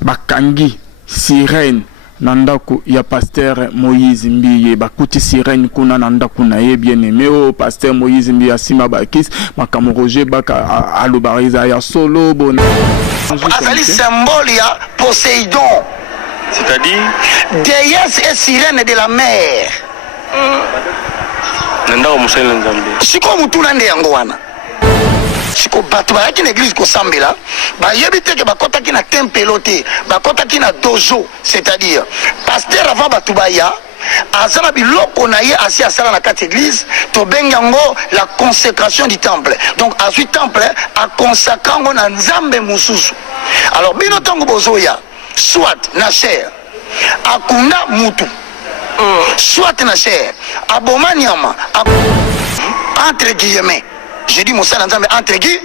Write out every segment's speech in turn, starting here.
bakangi sirène nandaku ya pasteur Moïse Mbiye bakuti sirène kuna nandaku na ye bien aimé o pasteur Moïse Mbiye asima bakis makamo Roger baka alobariza ya solo bon azali symbole ya Poséidon, c'est-à-dire déesse et sirène de la mer. nandako musala nzambe Siko mutuna nde yango wana siko bato bayaki na église kosambela bayebi te ke bakotaki na tempelo te bakotaki na dojo, c'est-à-dire pasteur avant bato baya azala biloko na ye asi asala na kati église tobengi yango la consécration du temple. Donc azwi temple akonsakra yango na nzambe mosusu. Alors bino ntango bozoya soit na chair akunda mutu soit na chair aboma nyama entre guillemets, je dis Moussa Nzambe entre guillemets.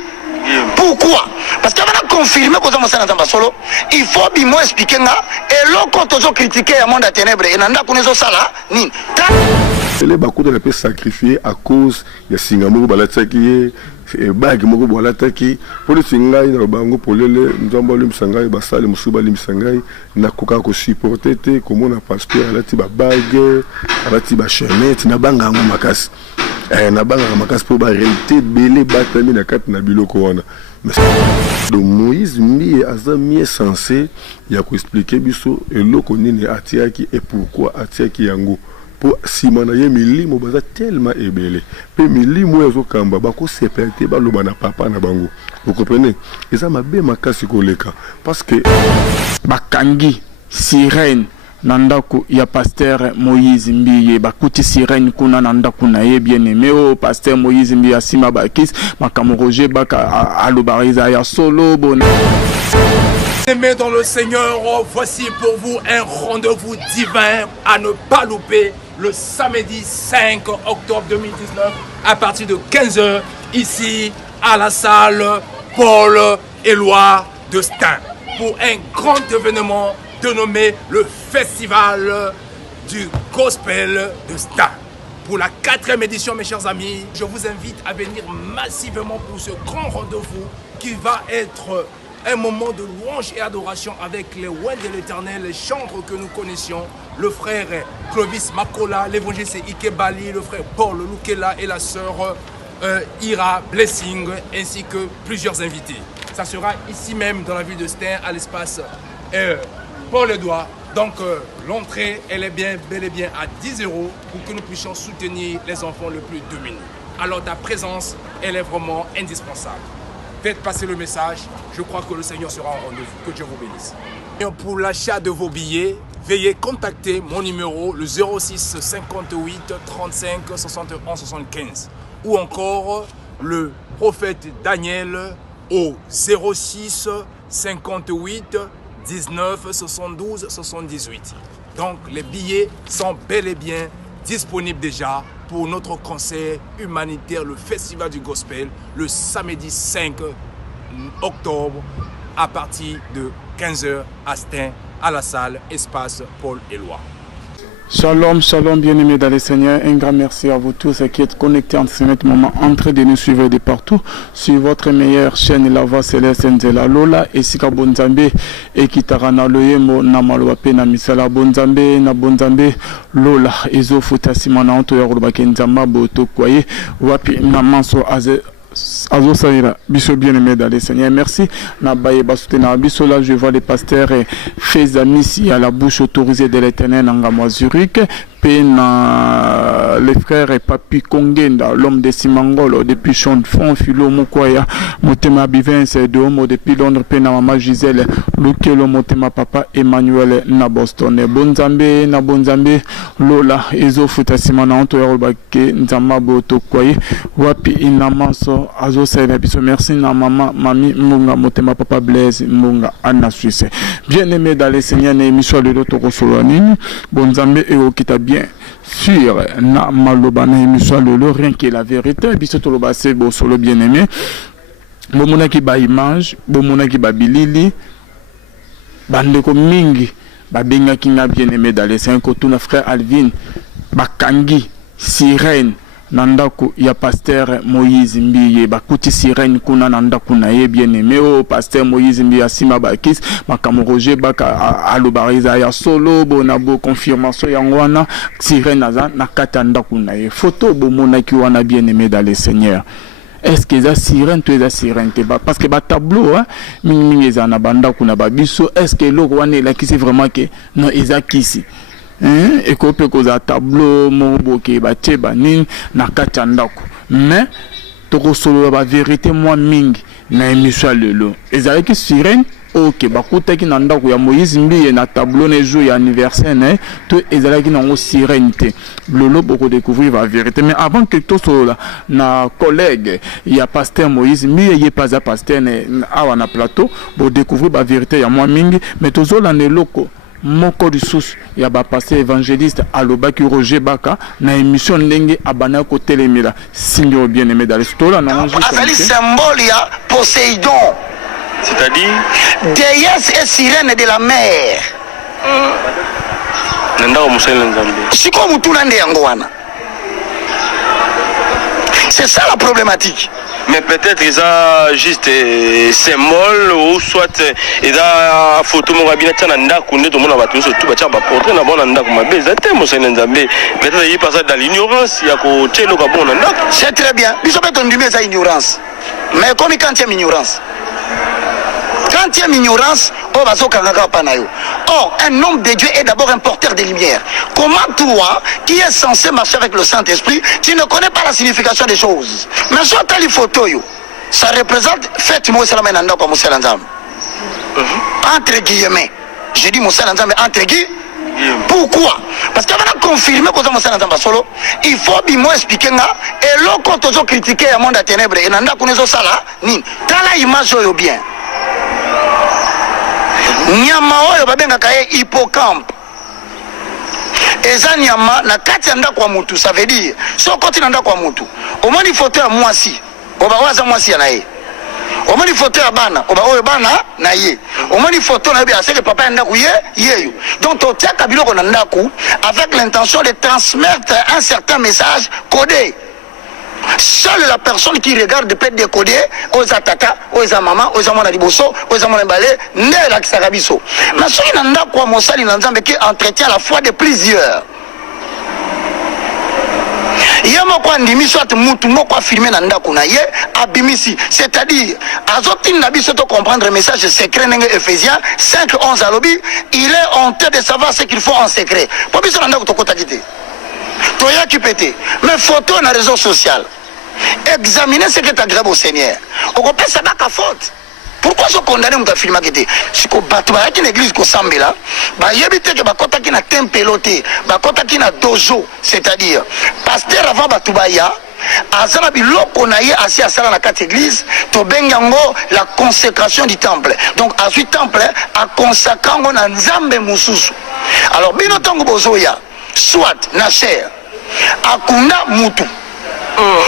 Pourquoi? Parce qu'avant de confirmer que Moussa Nzambe solo, il faut bien expliquer et l'autre toujours critiquer le monde des ténèbres et nanda connaît ça là ni. Les bakou de la paix sacrifiés à cause de Singamou Balataki et Bag Moko Balataki pour le Singai na bango pour le Nzamba lim Sangai basale musuba lim Sangai na koka ko supporter te comme on a pasteur alati ba bag alati ba chaînette na banga ngo makasi na banga makasi pour ba réalité belé batami na kat na biloko wana. Donc Moïse Mbiye azami censé ya ko expliquer biso eloko nini atiaki et pourquoi atiaki yango. Pour simana ye milimo baza tellement ebele pe milimo ezo kamba bako sepete baloba na papa na bango. Vous comprenez? Eza mabe makasi koleka parce que bakangi sirène nandaku ya pasteur Moïse Mbiye bakuti sirène kuna nandaku na ye bien aimé o pasteur Moïse Mbiye asima bakis makamo Roger baka alobariza ya solo bon. Aimés dans le Seigneur, voici pour vous un rendez-vous divin à ne pas louper le samedi 5 octobre 2019 à partir de 15h ici à la salle Paul-Éloi de Stein pour un grand événement dénommé le Festival du Gospel de Stein. Pour la 4e édition, mes chers amis, je vous invite à venir massivement pour ce grand rendez-vous qui va être un moment de louange et adoration avec les oueds de l'Éternel, les chantres que nous connaissions, le frère Clovis Makola, l'évangéliste Ike Bali, le frère Paul Lukela et la sœur Ira Blessing, ainsi que plusieurs invités. Ça sera ici même dans la ville de Stein, à l'espace Paul-Édouard. Donc l'entrée, elle est bel et bien à 10 € pour que nous puissions soutenir les enfants les plus démunis. Alors ta présence, elle est vraiment indispensable. Faites passer le message, je crois que le Seigneur sera en rendez-vous. Que Dieu vous bénisse. Et pour l'achat de vos billets, veuillez contacter mon numéro, le 06 58 35 71 75. Ou encore le prophète Daniel au 06 58 19 72 78. Donc les billets sont bel et bien disponibles déjà pour notre concert humanitaire, le Festival du Gospel, le samedi 5 octobre à partir de 15h à Stein, à la salle Espace Paul-Éloi. Shalom, shalom, bien-aimés dans le Seigneur. Un grand merci à vous tous qui êtes connectés en ce moment, en train de nous suivre de partout sur votre meilleure chaîne, La Voix Céleste Nzela Lola, et Sika Bonzambe, et Kitarana Loyemo, Namaloape, Namisala Bonzambe, na Bonzambe, Lola, Ezo Futasimana, Anto Yarobake Nzamba, Boto Kwaye, Wapi, Namanso Aze. Azo Saïra, biso bien-aimé dans le Seigneur, merci. Nabaye Basutena, biso là, je vois les pasteurs faits amis à la bouche autorisée de l'Éternel en Gamois Zurich. Les frères et Papi Kongenda, l'homme de Simangolo, depuis Chonfon, Philo Mukwaya, Motema Bivens de Homo, depuis Londres, Pena Mama Gisèle, Lukelo Motema Papa Emmanuel na Boston, Bonzambe, na Bonzambe, Lola, Ezo Futasimana, Anto Yarobake, Nzama Boto Kwaye, Wapi Inamanso, Azo Saïla Biso, merci na Mama, Mami Munga, Motema Papa Blaise, Munga, Anna Suisse. Bien-aimé dans les Seigneurs, émission de l'autre Solonine, Bonzambe et Okitabi. Sur na malobana émission lolo rien que la vérité biso lo basé bo solo bien-aimé bomona ki ba image bomona ki ba bilili bandeko mingi ba benga ki na bien-aimé dans les 5 tuna frère Alvin bakangi sirène nandaku ya pasteur Moïse Mbiye bakuti sirène kuna nandaku na ye bien aimé o pasteur Moïse Mbiye asima bakis makamo Roger baka alobariza ya solo bona bo confirmation ya ngwana sirène aza na kata ndaku na ye photo bo monaki wana bien aimé dans le Seigneur. Est-ce que ça sirène tu es sirène parce que ba tableau hein mingi eza na banda kuna babiso est-ce que loko wana la kisi vraiment que non eza kisi et ko pe ko za tableau mo boke ba teba nin na kata ndako mais to ko solo ba vérité moi mingi na émission lelo eza ki sirène ok bakutaki na ndako ya Moïse Mbiye na tableau ne jour ya anniversaire ne to ezalaki na ngo sérénité lolo boko découvrir la vérité mais avant que tout cela na collègue ya pasteur Moïse Mbiye ye pas à pasteur ne awa na plateau bo découvrir la vérité ya moi mingi mais tozola ne loko moko lisusu ya ba pasteur évangéliste alobaki Roger Baka na émission ndenge abana ko telemela signe bien aimé dans l'histoire na azali symbole ya Poséidon. C'est-à-dire déesse et sirène de la mer. C'est ça la problématique. Mais peut-être ils ont juste symbole ou soit ils ont photo mon rabbin tient nanda kunde tout le monde va tout surtout va tchaba portrait na bon nanda kuma bezate mo senenzambe peut-être il passe dans l'ignorance il y a ko tchelo ka bon nanda. C'est très bien. Biso beton dumé ça ignorance. Mais comme quand il y a ignorance. Quand il y a une ignorance, oh, un homme de Dieu est d'abord un porteur de lumière. Comment toi, qui es censé marcher avec le Saint-Esprit, tu ne connais pas la signification des choses? Mais sur telle photo, ça représente faites-moi cela maintenant comme Moussa Lanzam. Entre guillemets. Je dis Moussa Lanzam, mais entre guillemets. Pourquoi? Parce qu'avant de confirmer que Moussa Lanzam solo, il faut bien expliquer et l'on quand on critiqué le monde à ténèbres et nanda connaissons ça là, ni. T'as la image bien. Nyama oyo babengaka ye hippocampe eza nyama na kati ya ndako ya mutu. Ça veut dire so koti na ndako ya mutu omoni photo ya mwasi oba waza mwasi ya na ye omoni photo ya bana oba oyo bana na ye omoni photo na ye aseke papa ya ndako ye yeyo. Donc totiaka biloko na ndako avec l'intention de transmettre un certain message codé. Seule la personne qui regarde peut décoder aux tata, aux maman, aux amants d'Iboso, aux amants d'Imbalé, n'est la Kisarabiso. Mais ce qui n'a quoi mon sali n'entend qui entretient la foi de plusieurs. Yamoko ndimi soit mutu moko filmer nanda kunaye abimisi, c'est-à-dire azotin nabi soto comprendre le message secret n'enge Ephésiens 5:11 à lobby, il est honteux de savoir ce qu'il faut en secret. Pour biso nanda kutokota kité. Toya qui pété. Mais photo na réseau social. Examinez ce qui est agréable au Seigneur. On peut ça pas faute. Pourquoi je condamne mon film qui si ko batu ba une église ko sambela, ba yebite que ba kota ki na tempeloté, ba kota ki na dojo, c'est-à-dire pasteur avant batu ba ya azana biloko na ye asi asala na kati église to bengango la consécration du temple. Donc à ce temple a consacrango na nzambe mususu. Alors bino tango bozoya soit na cher akunda mutu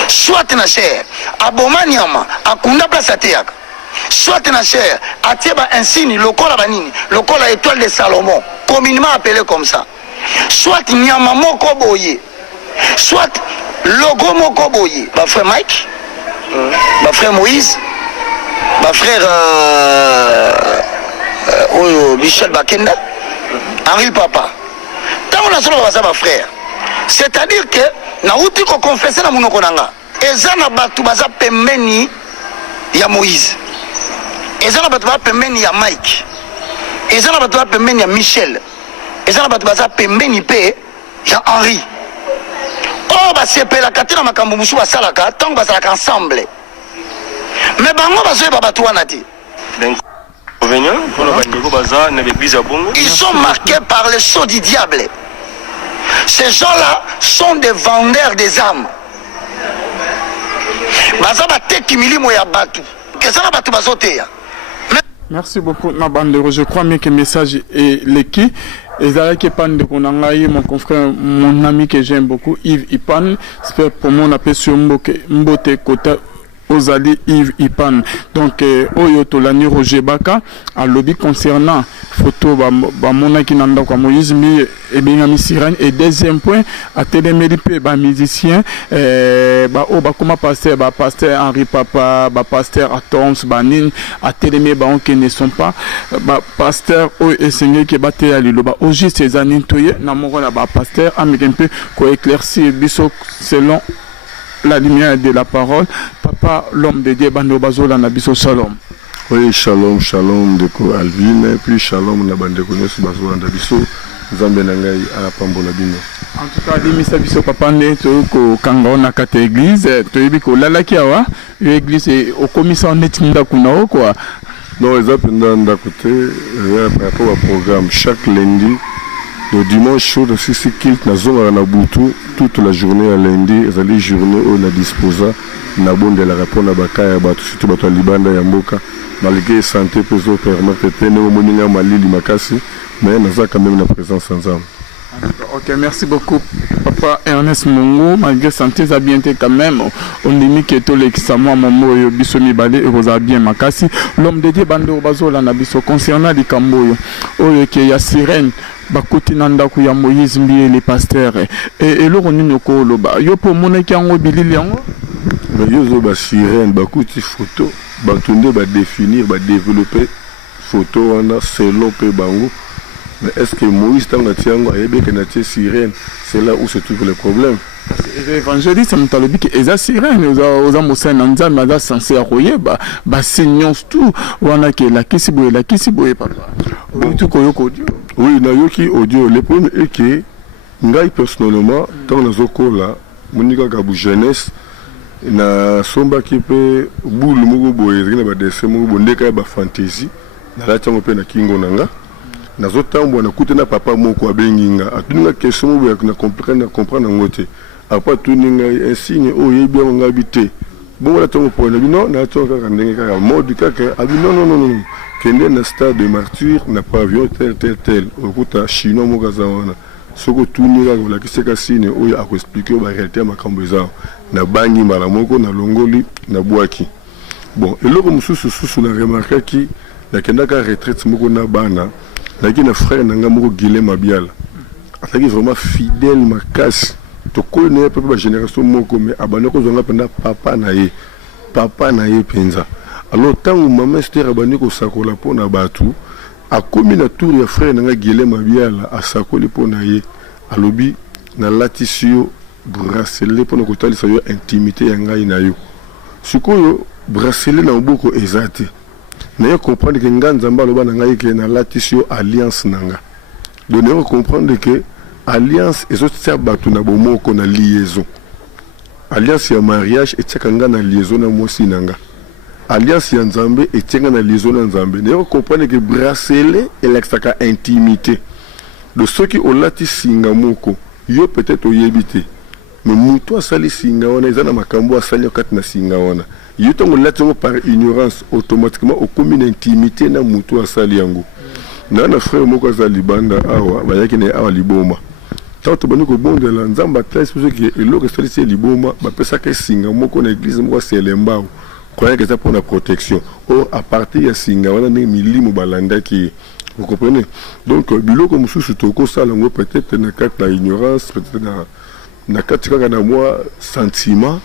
soit na cher abomaniama akunda place ateyaka soit na cher atieba insigne lokola banini lokola étoile de Salomon communément appelé comme ça soit nyama moko boye soit logo moko boye ba frère Mike ba frère Moïse ba frère Michel Bakenda Henri Papa. C'est-à-dire que na uti ko confesser na munoko nanga ezana batu baza pembeni ya Moïse ezana batu baza pembeni ya Mike ezana batu baza pembeni ya Michel ezana batu baza pembeni pe ya Henri oh ba sepela katina makambo musu basalaka tango basalaka ensemble mais bango bazoye batu wana ti. Ils sont marqués par le sceau du diable. Ces gens-là sont des vendeurs des âmes. Merci beaucoup, Nabandero. Je crois bien que le message est l'équipe. Et mon confrère, mon ami que j'aime beaucoup, Yves Ipan, j'espère pour mon appel sur Mbote Kota Ozali Yves Ipan. Donc oyo tolani Roger Baka a lobby concernant photo ba mona ki nanda kwa Moïse mi e benga misirane. Et deuxième point a téléméri pe ba musicien ba o ba kuma pasteur Henri Papa, ba pasteur Atoms banin a télémé ba on qui ne sont pas ba pasteur o esengé ki ba te ali lo ba oji ces années toye na moko na ba pasteur amekempe ko éclaircir biso selon la lumière de la parole. Papa, l'homme de Dieu, Bando Bazola, Nabiso Shalom. Oui, shalom, shalom, de ko Alvin, et puis shalom, na bande konos Bazola, Nabiso, Zambe Nangai, à Pambola Bino. En tout cas, l'imisa Biso Papa, ne ko Kanga, na kate église, to yibiko lalakiawa, l'église est au commissaire Netinda Kunao, quoi. Non, les appels d'un côté, par rapport au programme, chaque lundi, le dimanche chaud de Sissi Kilt, na zone à Nabutu, toute la journée à lundi, les allées journée où on a disposé, na bon de la rapport na bakaya, surtout bato Libanda ya Mboka, malgré santé pour eux permettre de tenir au moninga Malili Makasi, mais nous avons quand même la présence ensemble. Ok, merci beaucoup, Papa Ernest Mongo. Malgré santé, ça bien été quand même. On dit que tout l'examen, Momo, Bissomi Balé, et Rosa bien Makasi. L'homme de Dieu, Bando Bazola, Nabiso, concernant les Camboyo, il y a Sirène. Bakoti nanda ku ya Moïse mbiye les pasteurs et loro nino ko loba yo po mona ki yango bilili yango mais yo zo ba sirène bakoti photo batunde ba définir ba développer photo wana selon pe bango. Mais est-ce que Moïse tanga tiango ayebe que na tie sirène, c'est là où se trouve le problème. Évangéliste mutalobi ki eza sirène oza mosana nzambe aza censé akoyeba ba signons tout wana ke la kisiboye papa tout koyoko audio. Oui, na yoki audio. Le problème est que ngai personnellement tant nazokola monika kabu jeunesse na somba ki pe bulu moko boye na ba dessin moko bondeka ba fantasy na la tango pe na kingo nanga nazotambo na kutena papa moko abenginga atuninga question moko ya comprendre ngote apa tuninga un signe o yebi nga habité bon la tango pour na bino na tango ka ndenge ka mode kaka abi non kende na stade de martyr na pavillon tel okuta chinois moko zawana soko tuninga la kiseka signe o ya ko expliquer ba réalité makambo eza na bangi mala moko na longoli na bwaki. Bon eloko mususu na remarquer ki na kenda ka retraite moko na bana na frère nanga moko Guilhem Mabiala ataki vraiment fidèle makasi to connaît peu ba génération moko mais abana ko zonga penda papa na ye penza. Alors tant maman Esther abani ko sakola pona batu akomi na tour ya frère nanga Guilhem Mabiala asakoli pona ye alobi na latisio bracelet pona ko talisa yo intimité ya ngai na yo sikoyo bracelet na mboko ezate na yo comprendre que nganza mbalo bana ngai ke na latisio alliance nanga donc on comprendre que alliance ezotia batu na bomoko na liaison alliance ya mariage etika nga na liaison na mosi nanga alliance ya nzambe etika na liaison na nzambe na yo comprendre que bracelet elakisaka intimité de ceux qui olati singa moko yo peut-être oyebite mais muto asali singa wana ezana makambo asali okati na singa wana yo tongo latingo par ignorance automatiquement au commune intimité na muto asali yango na frère moko za libanda awa bayaki na awa liboma tant bani ko bonde la nzamba test pour que eloko sali c'est liboma ba pesa ka singa moko na église moko selembao croyez que ça pour la protection or à partir ya singa wana ni milimo balanda ki vous comprenez donc biloko mususu toko sala ngo peut-être na carte na ignorance peut-être na carte na moi sentiment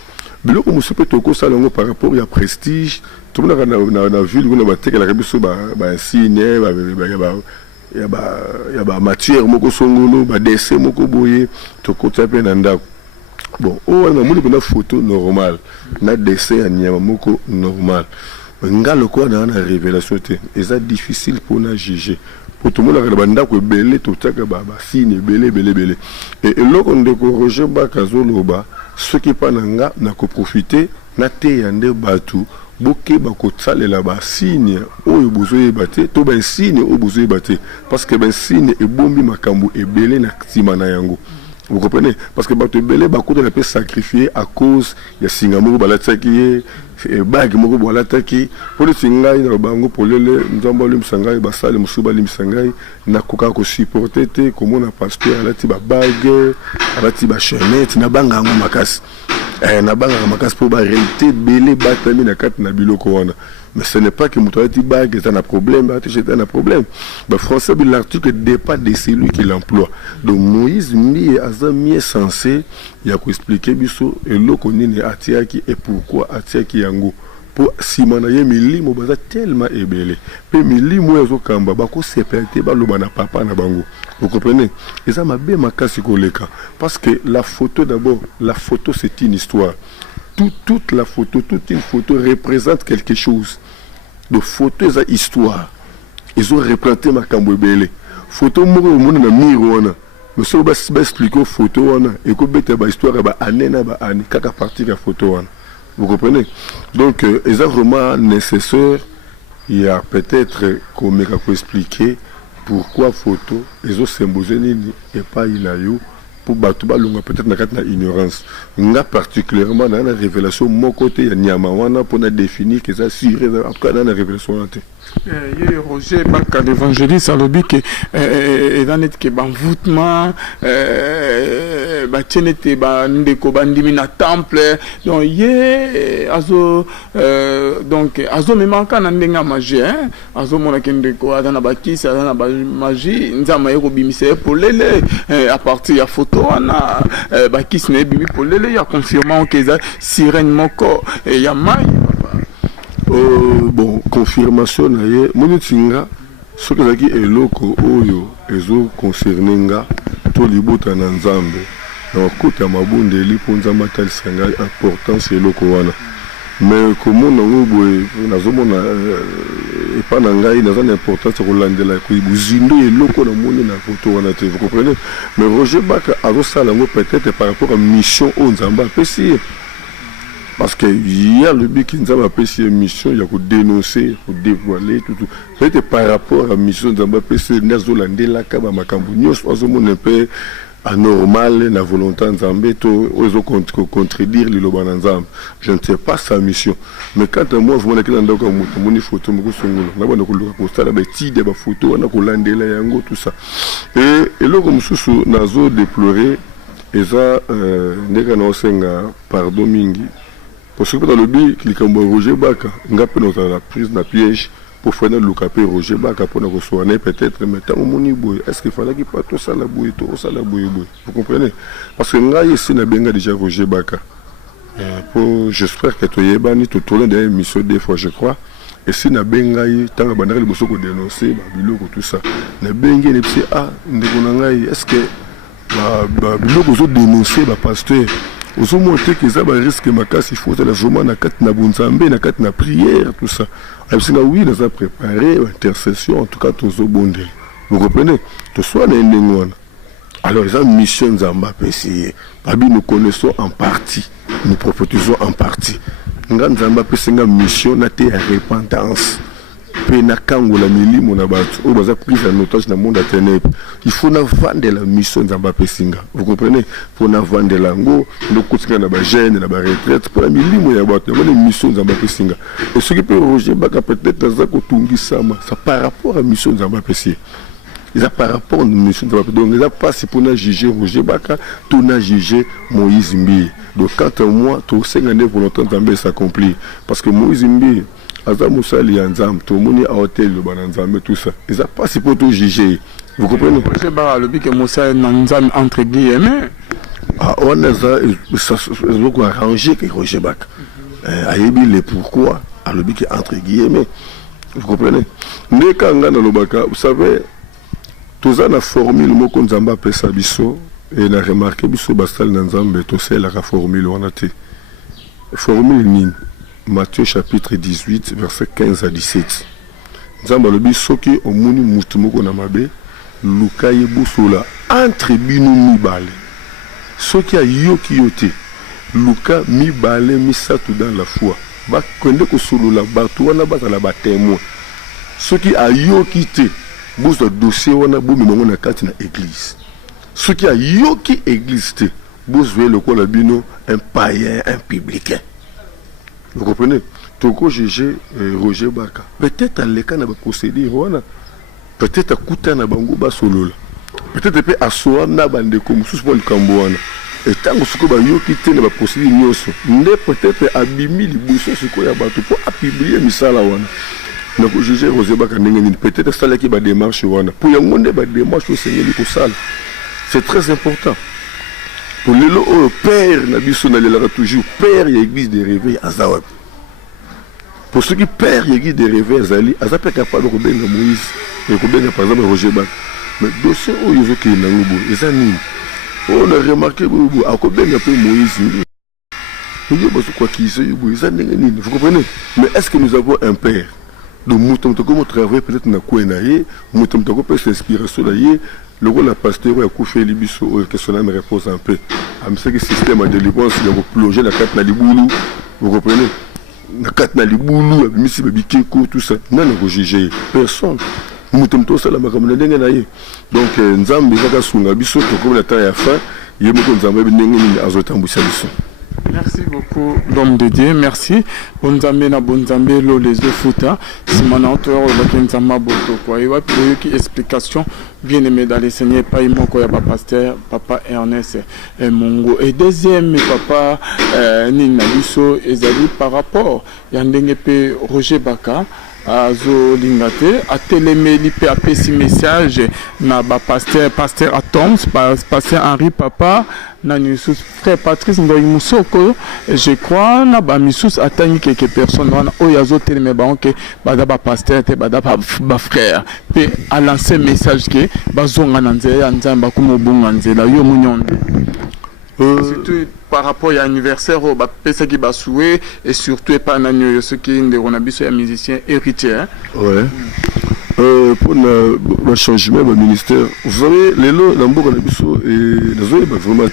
biloko mususu pe toko sala ngo par rapport ya prestige tout le monde na ville ngo ba teke la kabiso ba signe ya ba matière moko songolo ba dessin moko boye toko tape na ndako. Bon on a moni na photo normal na dessin ya nyama moko normal ngalo ko na révélation te eza difficile pour na juger pour tout le monde ba ndako belé to taka ba signe belé et loko ndeko Roger Bakazoloba ce qui pas nanga na ko profiter na te yande batu boke bakosalela ba signe oyo bozoye baté to ba signe oyo bozoye baté parce que ben signe e bombi makambo e belé na tima na yango. Vous comprenez? Parce que bato belé bakoto na pe sacrifier à cause ya singa moko balataki e bag moko balataki pour le singa na bango polele nzamba limsangai basale musuba limsangai na koka ko supporter te comme on a pasteur alati ba bag alati ba chaînette na banga ngo makasi na banga makasi pour ba réalité belé batami na kat na biloko wana. Mais ce n'est pas que Moutouati Bag est un problème, c'est un problème. Le français, l'article dépend de celui qui l'emploie. Donc Moïse Mbi est mieux censé, il y a qu'à expliquer et l'eau qu'on est Atiaki et pourquoi Atiaki Yango. Pour Simanaye Mili, mon baza tellement ébélé. Puis Mili, moi, je kamba, bako séparé, ba lobana papa na bango. Vous comprenez? Et ça m'a bien makasi koleka. Parce que la photo d'abord, la photo c'est une histoire. Toute la photo, toute une photo représente quelque chose. De photos à histoire. Ils ont représenté ma cambouébélé. Photo moi au monde na miroana. Mais ça va expliquer photo wana et que bête ba histoire ba anena ba ani kaka partir la photo wana. Vous comprenez? Donc ils ont vraiment nécessaire. Il y a peut-être comme on peut expliquer pourquoi photo ils ont symbolisé et pas il a eu. Pour Batouba longa peut-être na ignorance. Nga particulièrement dans la révélation mon côté ya Nyamawana pour na définir que ça sur en tout cas dans la révélation là. Roger Baka l'évangéliste a lobby que dans net que banvoutement batienete bandeko bandimi na temple donc azo donc azo me manka na ndenga magie azo mona kendeko adana bakisi adana ba magie nzama yeko bimise polele à partir ya photo na bakisi na bimi polele ya confirmant que ça sirène moko ya mai. Bon, confirmation naye monutinga ce que zaki eloko oyo ezo concerner nga to libota na nzambe na kota mabundeli ponza matal sanga importance eloko wana mais comment on boye nazomona et pas na ngai na zana importance ko landela ko buzindo eloko na moni na photo wana te, vous comprenez? Mais Roger Baka azo sala ngo peut-être par rapport à mission au nzamba pesi. Parce qu'il y a le but qui nous a appelé une mission, il y a dénoncer, pour dévoiler, tout. Ça a été par rapport à la mission de Zambapé, c'est Nazolande, la Kaba, Makambunyo, c'est un peu anormal, la volonté de Zambé, ils ont contredire les Loban Zambé. Je ne sais pas sa mission. Mais quand moi, je vois que dans une photo, je vois des photos, tout ça. Et là, comme ça, nous déploré, et ça, nous avons pardon, mingi. Parce que dans le but, il y a Roger Baka, on a la prise de piège pour faire le capé Roger Baka pour nous recevoir peut-être, mais tant est-ce qu'il fallait qu'il pas tout ça la bouille, tout ça la bouille, vous comprenez? Parce que nous ici, nous avons déjà Roger Baka. J'espère que tu es banni tout au long de l'émission des fois, je crois. Et si nous avons tant que nous avons dénoncé, tout ça, nous avons dit, est-ce que nous avons dénoncé, pasteur? Aux hommes que ça va risquer ma casse, il faut que la journée na kat na bunzambe na kat na prière tout ça. Alors oui, nous avons préparé intercession en tout cas tous au bondé. Vous comprenez? Tout soit na ndengwana. Alors les mission Zamba PC, babi nous connaissons en partie, nous prophétisons en partie. Ngan Zamba PC nga mission na te repentance. Pena kangola milimo na batu o baza prise en otage na monde ténèbres. Il faut na vendre la mission Zamba Pesinga. Vous comprenez? Faut na vendre lango, le kotinga na ba jeune na ba retraite pour la milimo ya batu. La mission Zamba Pesinga. Et ce qui peut Roger Baka peut-être za ko tungi sama, ça par rapport à mission Zamba Pesinga. Ils a par rapport à mission Zamba Pesinga. Donc ils a pas si pour na juger Roger Baka, tout na juger Moïse Mbi. Donc quand moi tout 59 volonté Zamba s'accomplit parce que Moïse Mbi Azamusa Lianzam, tout le monde à hôtel, le Bananzam, tout ça. Ils n'ont pas si pour tout juger. Vous comprenez? Je sais pas, le but que Moussa Nanzam entre guillemets. On a ça, ils ont arrangé que Roger Bak. Ayebi le pourquoi, à le but entre guillemets. Vous comprenez? Mais quand on a le Baka, vous savez, tout ça a formé le mot qu'on Zamba Pesabiso, et on a remarqué que Bastal Nanzam, tout ça, il a formé le Wanate. Formule Nine. Matthieu chapitre 18, verset 15 à 17. Nzamba lobi soki omuni mutu moko na mabe luka yebusola entre bino mibale. Soki ayoki yote luka mibale misatu dans la foi. Ba kende ko solola batu wana bazala ba témoin. Soki ayoki te bozo dossier wana bomi mongo na kati na église. Soki ayoki église te bozo le ko la bino un païen, un publicain. Vous comprenez? Toko juger Roger Baka. Peut-être à l'écart n'a pas procédé, peut-être à Kouta n'a pas solo. Peut-être à Soa n'a pas de comme sous le Cambouana. et tant que ba yoki te na ba procédure nyonso nde peut-être abimi liboso siko ya bato pour publier misala wana na ko juger Rosebaka ndenge nini peut-être ça qui ba démarche wana pour yango nde ba démarche osengeli ko sala. C'est très important pour lelo au père na biso na lela toujours père ya église de réveil azawab pour ceux qui père ya église de réveil azali azape capable ko benga Moïse et ko benga par exemple Rosebaka mais dossier où il veut qu'il n'a pas ezani on a remarqué à ko benga peu Moïse vous comprenez? Mais est-ce que nous avons un père? Donc nous avons travaillé peut-être dans quoi naïe, nous avons peut-être l'inspiration naïe. Le rôle de la pasteur est couché les bisous que cela me repose un peu. À me que le système de délivrance il a plongé la carte dans les boulous. Vous comprenez? La carte dans les boulous, Missi Babikeko, tout ça. Non, non, juger personne. Nous avons tout ça la makamana dengue naïe. Donc Nzambe va sunga bisou comme la taille à fin. Il y a beaucoup de Nzambe dengue azotambusa bisou. Merci beaucoup, l'homme de Dieu. Merci. Bonzambe na bonzambe lo les ofuta. Simana auteur bakenzama boto kwa. Ewa puis explication bien aimé dans les Seigneurs pas imoko ya pasteur papa Ernest Mongo. Et deuxième papa Nina Biso ezali par rapport ya ndenge pe Roger Baka azo lingate atelemeli pe apesi message na ba pasteur Atoms pasteur Henri papa na Nisus frère Patrice Ndoyi Musoko je crois na ba Misus atani quelques personnes wana oyazo teleme ba onke bada ba pasteur te bada ba frère pe a lancé message que bazonga na nzela nzamba kuma bunga nzela yo munyonde surtout par rapport à l'anniversaire au pesa qui va souhaiter et surtout pas nanyo ce qui est on a besoin un musicien héritier. Ouais. Pour le changement du ministère, vous savez les lots d'ambo on a besoin et les autres vraiment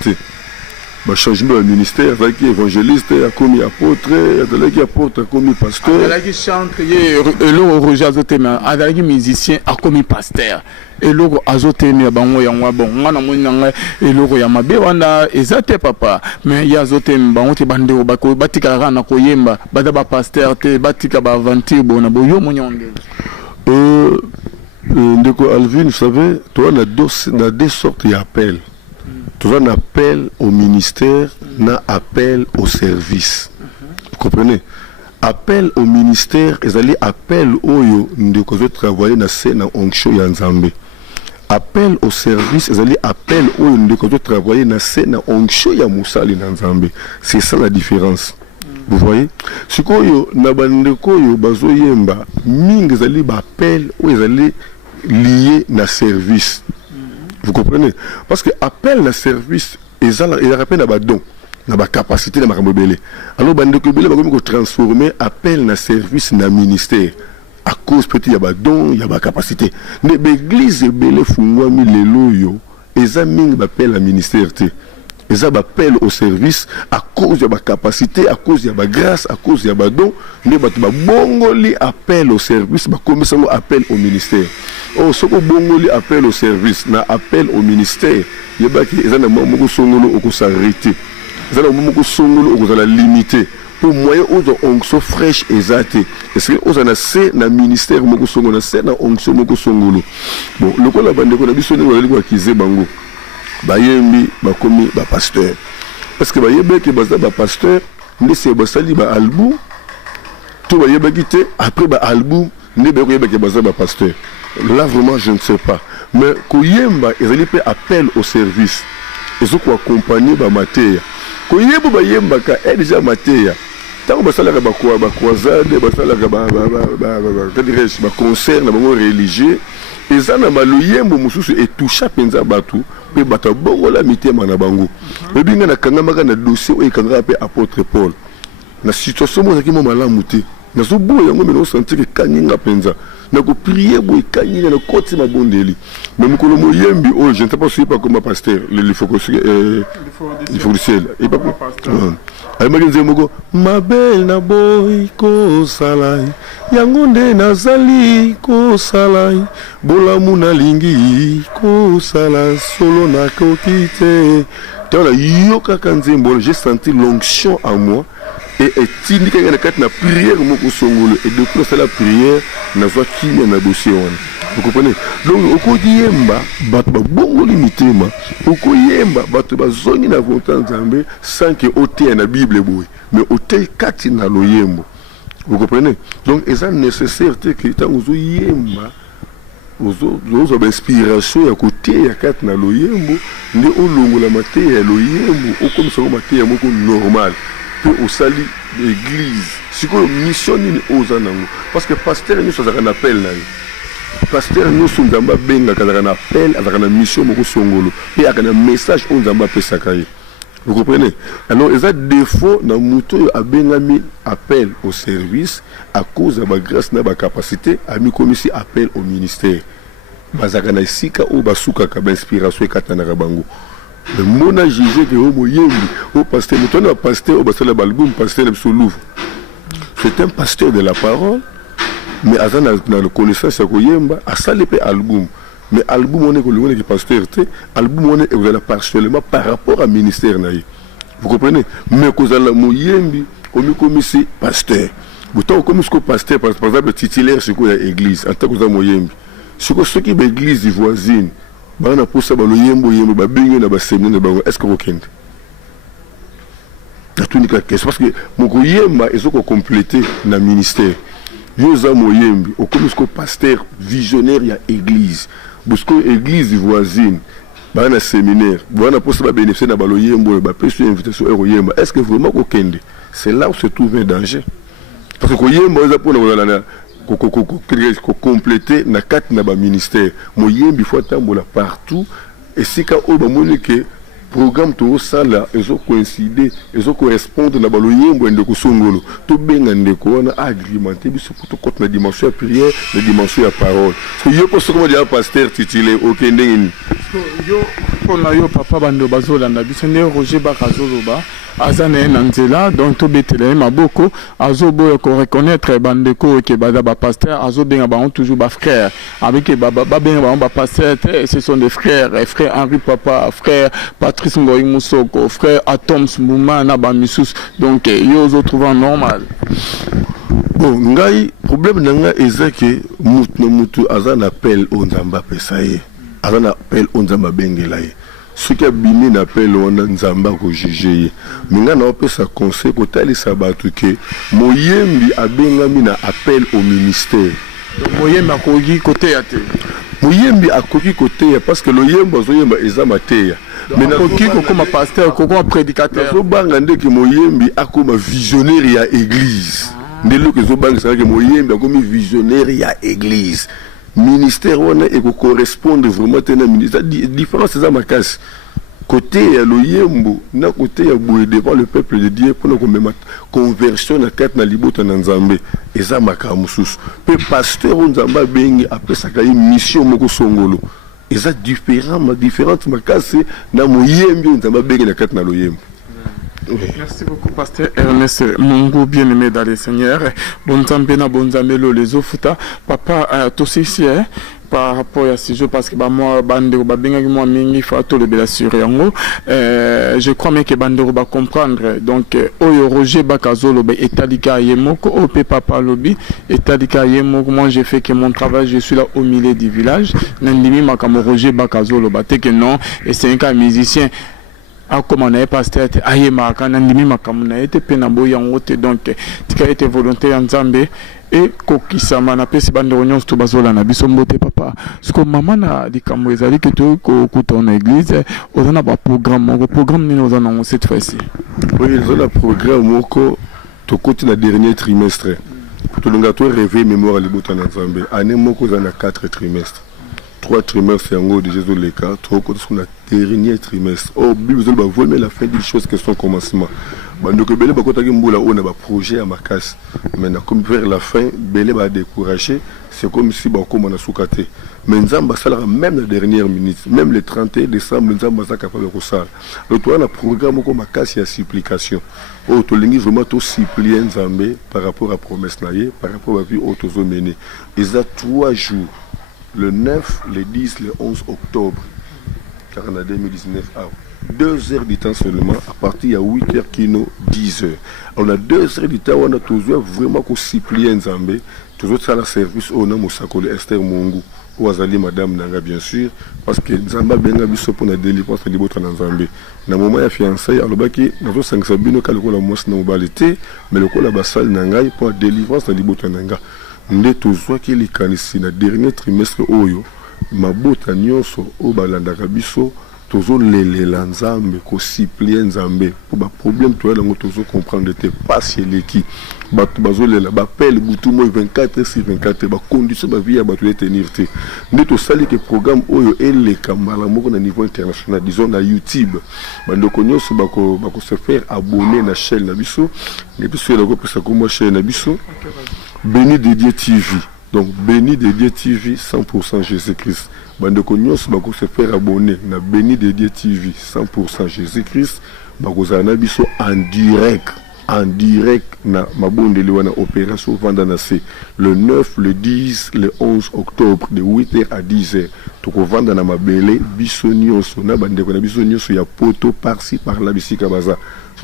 le changement du ministère avec évangéliste a commis apôtre avec apôtre a commis pasteur avec chantre et le Roger Azotema avec musicien a commis pasteur et le Azotema bango yango bon ngana mona et le ya mabe wana ezate papa mais ya Azotema bango te bande bako batika kana koyemba bada ba pasteur te batika ba aventure bona boyo monyonde ndeko Alvin vous savez toi on a deux sortes d'appels. Tu as un appel au ministère, un appel au service. Vous comprenez? Appel au ministère, ils allaient appel au yo de cause travailler dans scène en onction yanzambe. Appel au service, ils allaient appel au yo de cause travailler dans scène en onction ya musali yanzambe. C'est ça la différence. Vous voyez? Ce que yo na bandeko yo bazo yemba, ming ils allaient appel ou ils allaient lié na service. Vous comprenez? Parce que appel le service, ils rappellent à don, na capacité de marabobele. Alors bandeko bele va transformer appel le service na ministère. À cause petit ya don, ya ba capacité. Mais l'église bele fungwa mi lelo yo, ils aming appel à ministère te. Ils appel au service à cause de ma capacité, à cause de ma grâce, à cause de ma don. Les bongoli appel au service, comme ça appel au ministère. Oh, ce que bongoli appel au service, na appel au ministère. Il y a qui ont beaucoup songolo au s'arrêter. Ils ont beaucoup songolo au la limiter. Pour moyen aux onction fraîche exacte. Est-ce que aux anacé na ministère beaucoup songolo, c'est na onction beaucoup songolo. Bon, le quoi la bande qu'on a vu sonner ou la qui bango. Bayembi bakomi ba pasteur parce que bayebe ke baza ba pasteur ndi se basali ba album to bayebe kité après ba album ndi be koyebe ke baza ba pasteur là vraiment je ne sais pas mais koyemba ezali pe appel au service ezo ko accompagner ba mateya koyeba bayemba ka déjà mateya tant basala ka ba croisade basala ka ba concert na bango religieux ezana maluyembo mususu etusha penza batu pe bata bongo la mitema na bango ebinga na kanga maka na dossier o ekanga pe apôtre Paul na situation mo zaki mo malamu te na zo boya ngo meno sentir que kaninga penza na ko prier boy kaninga na koti mabondeli mais mukolo mo yembi oh je ne sais pas si pas comme pasteur il faut du ciel et pas ay magenze moko mabel na boy ko salai yango nde nazali ko salai bolamu na lingi ko sala solo na kokite tala yoka kanzembo j'ai senti l'onction en moi et tindi kanga na kat na prière moko songolo et depuis ça la prière na va kimia na dossier on Vous comprenez? Donc, au yemba, bato ba bongo limitema, au yemba, bato ba zoni na volonté nzambe sans que ote na Bible boy, mais ote kati na lo yembo. Vous comprenez? Donc, il est nécessaire que tant vous yemba, vous avez inspiration à côté à kati na lo yembo, ne olongo la matière ya lo yembo, au comme ça matière moko normal, pour au sali l'église. C'est quoi mission ni ozanango? Parce que pasteur nous ça un appel na. Pasteur nous sommes dans benga quand on appelle avec une mission moko songolo et avec un message on zamba pesaka. Vous comprenez? Alors il y a des défauts dans muto a bengami appel au service à cause de la grâce na ba capacité a mi commissi appel au ministère. Bazaka na sika ou basuka ka inspiration katana bango. Le mona jugé que au moyembi au pasteur muto na pasteur au basala balbum pasteur le Louvre. C'est un pasteur de la parole. Mais à la connaissance à Koyemba, à ça les album. Mais album on est que le pasteur, album on est vous allez partiellement par rapport à ministère naï. Vous comprenez? Mais que vous allez moyembi, comme commissaire pasteur. Vous tant comme ce que pasteur par exemple titulaire c'est quoi l'église en tant que vous avez moyembi. Ce que ceux qui est l'église voisine, bah on a pour ça bah le yembo bah bien na bah séminaire bah est-ce que vous connaissez? La tunique la question parce que mon koyemba ils ont complété dans ministère. Yoza moyembi au comme ce pasteur visionnaire il y a église parce que église voisine ba na séminaire ba na poste ba bénéficier na ba loyembo ba pèse invitation au yemba est-ce que vraiment ko kende c'est là où se trouve un danger parce que yemba za pour na ko compléter na quatre na ba ministère moyembi faut tambola partout et si ka o ba monique programme tout ça là ils ont coïncidé ils ont correspondre na baloyembo ndeko songolo to benga ndeko na agrémenté biso pour tout côté na dimension de prière na dimension de parole so yo pour ce que dire pasteur titulaire OK ndengini yo pona yo papa bando bazola na biso ne Roger Bakazoloba azana na nzela donc to betele maboko azobo ko reconnaître bandeko ke bada ba pasteur azobenga ba toujours ba frère avec ba benga ba pasteur ce sont des frères frère Henri Papa frère Patrice Ngoyi Musoko frère Atoms Mouma na ba misus donc yo zo trouver normal. Bon ngai problème nanga ezake mutu azana appel on nzamba pesaye azana appel on nzamba bengelaye ce qui a bimé n'appelle on nzamba ko juger minga na opesa conseil ko tali sabatu ke moyembi abengami na appel au ministère moyembi akoki côté ya te moyembi akoki côté ya parce que le yembo zoyemba ezama te ya mais akoki comme pasteur comme prédicateur so banga ndeki moyembi akoma visionnaire ya église ndelo ke zo banga ça que moyembi akomi visionnaire ya église ministère on est et correspondre vraiment à un ministère différence c'est ma casse côté ya loyembo na côté ya boye devant le peuple de Dieu pour nous même conversion na quatre na libota na nzambe eza makamusus pe pasteur nzamba bengi après ça ka mission moko songolo eza différentes makase na moyembi nzamba bengi na quatre na loyembo. Merci beaucoup, pasteur Ernest Mungu, bien-aimé dans le Seigneur. Bon Zambena, bon Zambelo, les Ofuta. Papa, tout ceci, par rapport à ce jeu, parce que moi, Bandero, moi, Mingi, Fato, le Bélassure, je crois même que Bandero va comprendre. Donc, Oyo Roger Bakazolo, Etalika Yemoko, Ope Papa Lobby, Etalika Yemoko, moi, j'ai fait que mon travail, je suis là au milieu du village. Nandimi Makamo Roger Bakazolo, que non, et c'est un cas musicien. A comme on est pasteur aye maka na ndimi makamuna ete pena boyango te donc tika ete volonté ya Nzambe et kokisama na pesi bande onyon to bazola na biso mbote papa parce maman na likambo ezali que to ko na église ozana ba programme ni ozana cette fois-ci oui ils ont le programme moko to côté na dernier trimestre to longa to réveil mémoire le botana Nzambe année moko zana 4 trimestres 3 trimestres yango de Jésus les cas trop côté sur le dernier trimestre oh bible va voir mais la fin des choses que son commencement donc belé ba kota kimbola on a ba projet à Makasi maintenant comme vers la fin belé ba décourager c'est comme si ba comme on a soukaté mais Nzamba sala même la dernière minute même le 31 décembre Nzamba sa capable de ça le toi na programme comme Makasi à supplication oh to lingi vraiment to supplier Nzambe par rapport à promesse naie par rapport à vie autozo mené et ça 3 jours le 9, le 10, le 11 octobre 2019 à 2 heures du temps seulement à partir de 8 heures kino 10 heures on a 2 heures du temps on a toujours vraiment qu'on supplier Nzambe toujours ça la service au nom Mosakole Esther Mungu Ouazali madame nanga bien sûr parce que Nzamba benga biso pour la délivrance de libota na Nzambe na moment ya fiançailles alobaki nazo sangisa bino ka lokola mwasi na mobilité mais lokola basali nangai pour la délivrance de libota nanga nde tozwaki likanisi na dernier trimestre oyo mabota nyonso o balandaka biso tozo lelela Nzambe ko supplie Nzambe pour ba problème to yango tozo comprendre te pas chez l'équipe bato bazo lela ba pelle butu mo 24/24 ba condition ba vie ya bato tenir te nde to sali que programme oyo eleka mbala moko na niveau international disons na YouTube bandoko nyonso bako se faire abonner na chaîne na biso et puis sur la pesa ko mo chaîne na biso Béni de Dieu TV. Donc, Béni de Dieu TV, 100% Jésus-Christ. Bandeko nyonso bako se faire abonner na Béni de Dieu TV, 100% Jésus-Christ. Bako zana biso en direct na mabondeli wana opération Vandana C. Le 9, le 10, le 11 octobre de 8h à 10h. Toko Vandana mabele biso nyonso na bandeko na biso nyonso ya poto par-ci par-là bisika baza.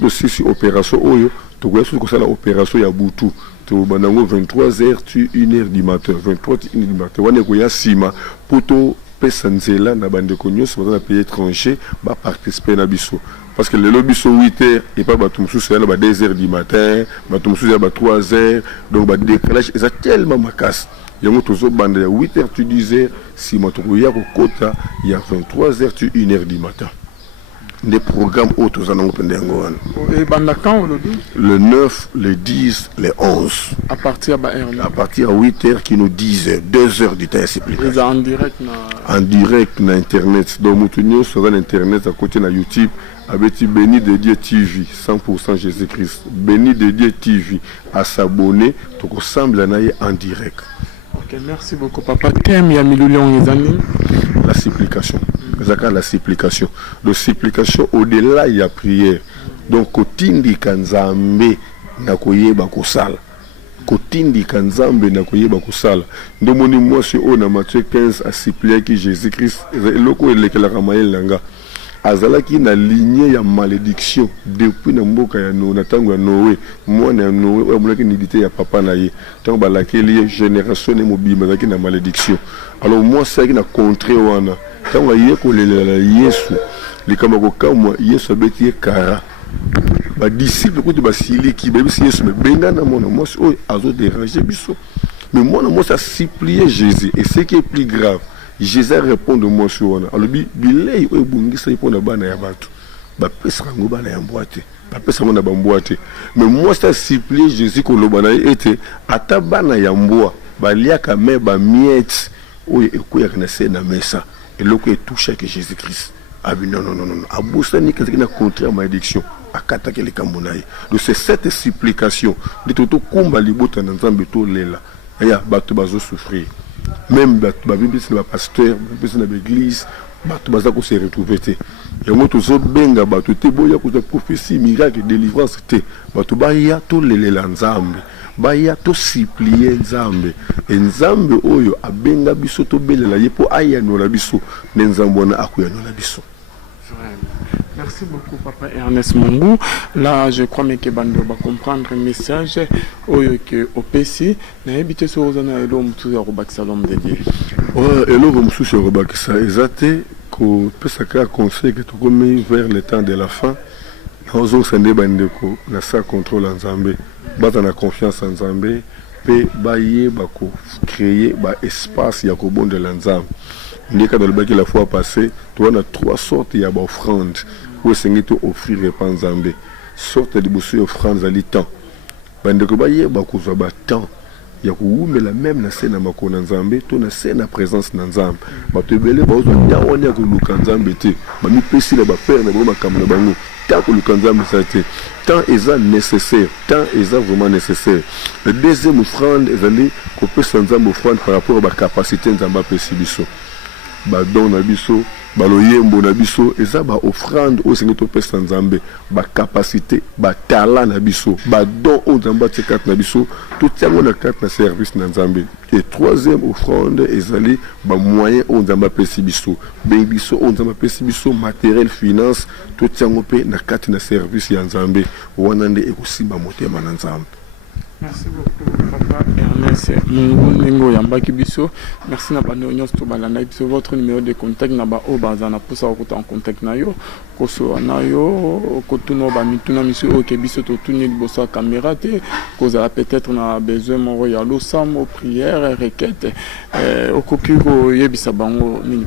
C'est opération oyo toko yaso ko sala opération ya butu. To banango 23h tu 1h du matin 23h du matin wana ko ya sima poto pesa nzela na bandeko nyonso baza na pays étranger ba participer na biso parce que le lobby so 8h et pas bato mususu na ba 2h du matin bato mususu ya ba 3h donc ba décalage ça tellement makas yango tozo bande ya 8h tu 10h sima to ko ya ko kota ya 23h tu 1h du matin. Des programmes autres en Et quand le 9, le 10, le 11. À partir de 8h qui nous disent 2h du temps explication. En direct en direct na internet. Donc nous sur internet à côté na YouTube avec Béni de Dieu TV 100% Jésus-Christ. Béni de Dieu TV à s'abonner tout ensemble en direct. OK, merci beaucoup papa. Thème ya milulon ezani la supplication. La supplication. De supplication au-delà il y a prière. Donc kotindi kanzambe na koyeba kosala. Kotindi kanzambe na koyeba kosala. Ndomoni mwasi o na Matthieu 15 a supplié ki Jésus-Christ eloko elekela kamael nanga. Azalaki na lignée ya malédiction depuis na mboka ya no na tango ya Noé mwana ya Noé amulaki nidité ya papa na ye tango balakeli génération ne mobimba zaki na malédiction. Alors moi c'est qui na contré wana tango ye ko lelela Yesu likamba ko kamwa Yesu abeti kara ba disciple ko ba siliki ba bisi Yesu me benga na mona moi o azo déranger biso mais moi moi ça supplier Jésus et ce qui est plus grave Jésus répond de moi sur wana alobi bilei o ebungisa ipona bana ya bato ba pesa ngo bana ya mbwate ba pesa mona ba mbwate mais moi ça supplier Jésus ko lobana ete ata bana ya mbwa baliaka me ba miette o ekuya kana se na mesa et loko est touché que Jésus-Christ ah non abusa ni kaza na contre malédiction akata ke le kambonaye donc c'est cette supplication de toto kumba libota na Nzambe to lela ya bato bazo souffrir même bato ba bibi c'est ba pasteur ba na l'église bato baza ko se retrouver te ya moto zo benga bato te boya ko prophétie miracle délivrance te bato ba ya to lelela Nzambe baya to supplier Nzambe et Nzambe oyo abenga biso to belela yepo ayanola biso ne Nzambe na akuyanola biso. Merci beaucoup papa Ernest Mungu. Là je crois que bando va comprendre le message oyo que OPC na habité sur ozana elo mutu ya robakisa l'homme de Dieu. Ouais, elo mutu sur robakisa ezate ko pesa ka conseil que to comme vers le temps de la fin. Ozo sende bandeko na sa contrôle Nzambe. Bata na confiance en Nzambe pe baye bako créer ba espace ya ko bonde la Nzambe. Ndeka dans le baki la fois passée, tu as 3 sortes ya ba offrande où c'est to offrir repas Nzambe. Sorte de bosse offrande ali temps. Bandeko baye bako zo ba temps ya ko umela même na scène makona Nzambe to na scène na présence na Nzambe. Ba to belé ba zo temps on ya ko luka Nzambe te. Ba mi pesi na ba père na ba makamna bango. Tant que le Nzambe ça été tant est nécessaire, tant est vraiment nécessaire. Le deuxième offrande est allé qu'on peut s'en offrande par rapport à la capacité Nzamba pesi biso. Ba don na biso, ba loyembo na biso, eza ba offrande au Seigneur to pesa Nzambe, ba capacité, ba talent na biso, ba don au Nzamba tsekat na biso, tout ça on a carte na service na Nzambe. Et troisième offrande est allé ba moyen au Nzamba pesi biso, ben biso au Nzamba pesi biso matériel finance, tout ça on peut na carte na service ya Nzambe, wanande ekosimba motema na Nzambe. Merci beaucoup, Papa Ernest Mungu Yambaki Biso. Merci na bande union to balanda biso votre numéro de contact na ba obazana pour ça ko en contact na yo ko so na yo ko tuno ba mituna miso o ke biso to tuni liboso caméra te ko za peut-être na besoin mo ya lo samo prière requête o ko kiko yebisa bango nini.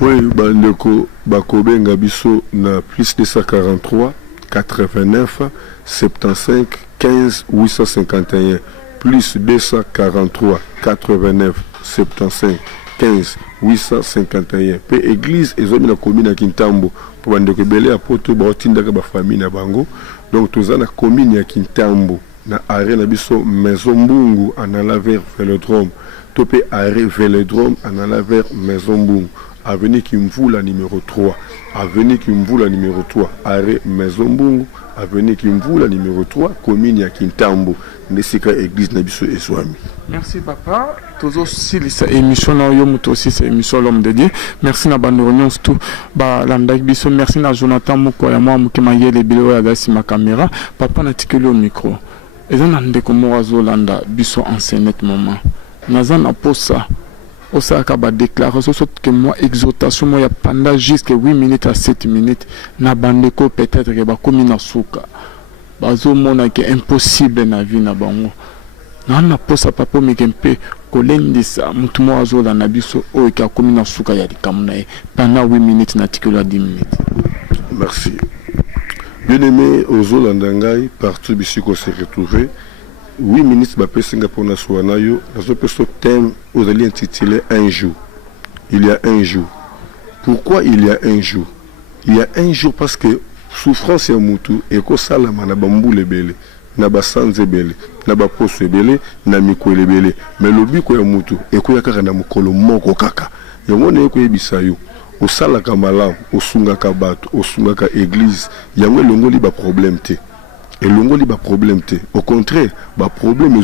Oui, bandeko bakobenga biso na plus 243 89 75 15 851 plus 243 89 75 15 851 pe église ezomi na commune ya Kintambo po bandeko ebele ya poto baotindaka bafamille na bango. Donc toza na commune ya Kintambo na arrêt na biso Maison Mbungu en allant vers Vélodrome to pe arrêt Vélodrome en allant vers Maison Mbungu. Avenue Kimvula numéro 3, avenue Kimvula numéro 3, arrêt Maison Mbungu, avenue Kimvula numéro 3, commune ya Kintambo, Nesika église Nabiso et Swami. Merci papa. Toujours si cette émission na yo muto aussi c'est émission l'homme de Dieu. Merci na bande réunion tout ba landa biso, merci na Jonathan Moko ya moi mukema yele bilo ya dasi ma caméra. Papa na tikeli au micro. Ezana ndeko morazo landa biso en scène moment. Nazana posa osaka ba déclaration sorte que moi exhortation moi ya pendant jusqu'à 8 minutes à 7 minutes na bandeko peut-être que ba komi na suka bazo mona que impossible na vie na bango na posa papa mekempe kolendisa mutu mo azola na biso o ka komi na suka ya likamuna pendant 8 minutes na tikolo 10 minutes. Merci. Bien-aimé Ozolandangai, partout ici qu'on s'est retrouvé. 8 minutes bapé Singapour na Swanayo, dans un thème aux alliés intitulé un jour. Il y a un jour. Pourquoi il y a un jour? Il y a un jour parce que souffrance ya mutu et ko salama na bambu lebele, na basanze bele, na baposo bele, na miko lebele. Mais lobiko ya mutu et ko yakaka na mukolo moko kaka. Yango ne ko yebisa yo. Osalaka malamu, osungaka bato, osungaka église, yango longoli ba problème te. Et longoli ba problème te. Au contraire, ba problème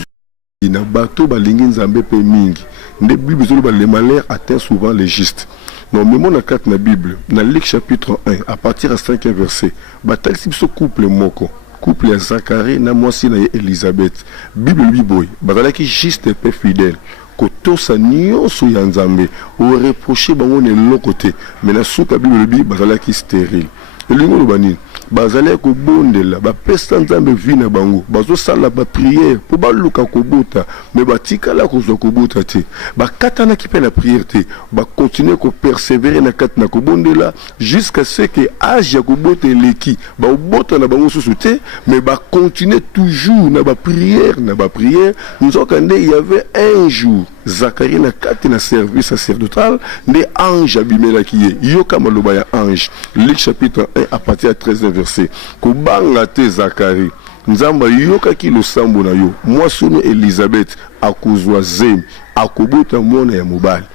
na bato ba lingi nzambe pe mingi. Nde Bible zolo ba les malheurs atteint souvent les justes. Non, mais mon akate na Bible, na Luc chapitre 1 à partir à 5e verset, ba talisi biso couple moko. Couple ya Zacharie na mwasi na Elisabeth. Bible biboy, bazalaki juste pe fidèle. Kotosa nyonso ya nzambe o reprocher bango ne lokote mais na suka Bible bi bazalaki stérile. Elingo lobani bazalaki kobondela bapesa nzambe vi na bango bazosala ba prière po baluka kobota mais batikala kozwa kobota te bakatana ki pe na prière te ba continuer ko persévérer na kati na kobondela jusqu'à ce que âge ya kobota eleki ba obota na bango susu te mais ba continuer toujours na ba prière nzoka nde il y avait un jour Zacharie na kati na service sacerdotal nde ange abimelaki ye yoka maloba ya ange. Luc chapitre 1 à partir de 13e verset. Kobanga te Zacharie nzamba yoka ki losambo na yo mwasunu Elisabeth akozwa zemi akobota mwana ya mobali